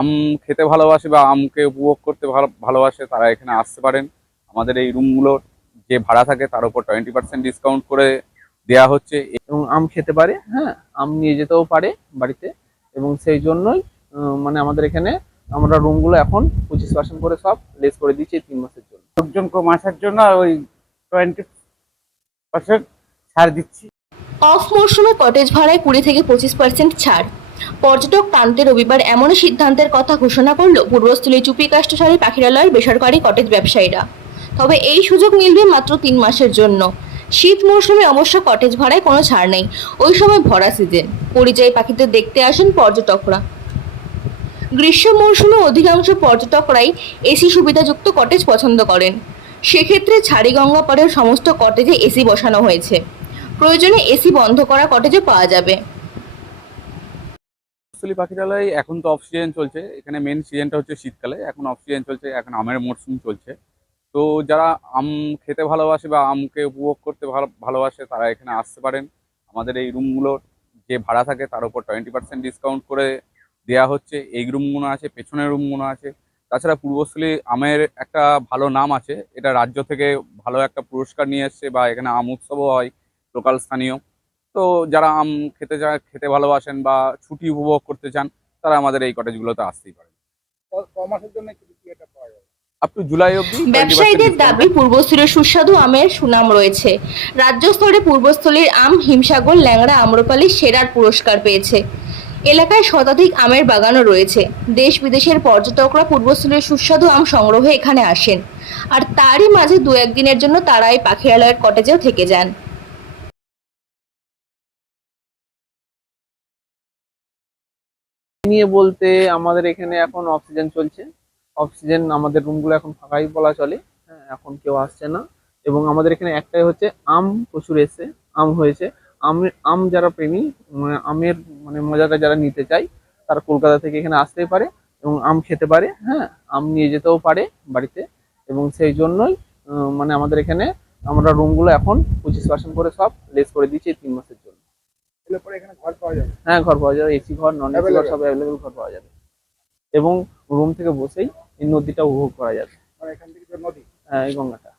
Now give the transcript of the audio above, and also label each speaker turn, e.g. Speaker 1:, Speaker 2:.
Speaker 1: আম খেতে ভালোবাসে বা আমকে উপভোগ করতে ভালো ভালোবাসে তারা এখানে আসতে পারেন। আমাদের এই রুমগুলোর যে ভাড়া থাকে তার উপর টোয়েন্টি পার্সেন্ট ডিসকাউন্ট করে দেওয়া হচ্ছে।
Speaker 2: এবং আম খেতে পারে হ্যাঁ আম নিয়ে যেতেও পারে বাড়িতে। এবং সেই জন্যই মানে আমাদের এখানে আমরা রুমগুলো এখন পঁচিশ পার্সেন্ট করে সব লেস করে দিচ্ছি তিন মাসের জন্য।
Speaker 3: লোকজন কম আসার জন্য ওই টোয়েন্টি পার্সেন্ট ছাড় দিচ্ছি।
Speaker 4: অফ মরশুমে কটেজ ভাড়ায় কুড়ি থেকে পঁচিশ পার্সেন্ট ছাড়। পর্যটক প্রান্তে রবিবার এমনই সিদ্ধান্তের কথা ঘোষণা করল পূর্বস্থলী চুপি কাষ্টসারি পাখিরালয়ের বেসরকারি কটেজ ব্যবসায়ীরা। তবে এই সুযোগ মিলবে মাত্র তিন মাসের জন্য। শীত মরশুমে অবশ্য কটেজ ভাড়ায় কোনো ছাড় নেই। ওই সময় ভরা সিজন পরিযায়ী পাখিদের দেখতে আসেন পর্যটকরা। গ্রীষ্ম মরশুমে অধিকাংশ পর্যটকরাই এসি সুবিধাযুক্ত কটেজ পছন্দ করেন। সেক্ষেত্রে ছাড়িগঙ্গা পাড়ের সমস্ত কটেজে এসি বসানো হয়েছে। প্রয়োজনে এসি বন্ধ করা কটেজও পাওয়া যাবে।
Speaker 1: কুশলী পাখিরালয় এখন তো অফ সিজন চলছে। এখানে মেন সিজনটা হচ্ছে শীতকালে, এখন অফ সিজন চলছে, এখন আমের মরশুম চলছে। তো যারা আম খেতে ভালোবাসে বা আমকে উপভোগ করতে ভালো, ভালোবাসে, তারা এখানে আসতে পারেন। আমাদের এই রুমগুলোর যে ভাড়া থাকে, তার উপর টোয়েন্টি পার্সেন্ট ডিসকাউন্ট করে দেওয়া হচ্ছে। এই রুমগুলো আছে, পেছনের রুমগুলো আছে। তাছাড়া পূর্বস্থলী আমের একটা ভালো নাম আছে। এটা রাজ্য থেকে ভালো একটা পুরস্কার নিয়ে এসছে বা এখানে আম উৎসবও হয়, লোকাল স্থানীয়। তো যারা আম খেতে চা খেতে ভালোবাসেন বা ছুটি উপভোগ করতে চান তারা আমাদের এই কটেজগুলোতে আসতেই পারেন।
Speaker 3: কমাসের জন্য এটা পাওয়া যাবে?
Speaker 1: আপ টু জুলাই অবধি
Speaker 4: ব্যবসায়ীদের দাবি পূর্বস্থলীর সুস্বাদু আমের সুনাম রয়েছে। রাজ্য স্তরে পূর্বস্থলীর আম হিমসাগর ল্যাংড়া আম্রপালি সেরার পুরস্কার পেয়েছে। এলাকায় শতাধিক আমের বাগানও রয়েছে। দেশ বিদেশের পর্যটকরা পূর্বস্থলীর সুস্বাদু আম সংগ্রহে এখানে আসেন। আর তারই মাঝে দু একদিনের জন্য তারা এই পাখিরালয়ের কটেজেও থেকে যান।
Speaker 2: নিয়ে বলতে আমাদের এখানে এখন অক্সিজেন চলছে। অক্সিজেন আমাদের রুমগুলো এখন ফাঁকাই বলা চলে। হ্যাঁ এখন কেউ আসছে না। এবং আমাদের এখানে একটাই হচ্ছে আম প্রচুর এসে আম হয়েছে। আম আম যারা প্রেমী মানে আমের মানে মজাটা যারা নিতে চায়, তারা কলকাতা থেকে এখানে আসতেই পারে এবং আম খেতে পারে। হ্যাঁ আম নিয়ে যেতেও পারে বাড়িতে। এবং সেই জন্যই মানে আমাদের এখানে আমরা রুমগুলো এখন পঁচিশ পার্সেন্ট করে সব লেস করে দিচ্ছি তিন মাসের জন্য।
Speaker 3: এলে পরে এখানে ঘর পাওয়া যাবে।
Speaker 2: হ্যাঁ ঘর পাওয়া যাবে এসি ঘর নন এসি ঘর সব অ্যাভেলেবেল ঘর পাওয়া যাবে। এবং রুম থেকে বসেই এই নদীটা উপভোগ করা যাবে।
Speaker 3: আর এখান থেকে নদী?
Speaker 2: হ্যাঁ এই গঙ্গাটা।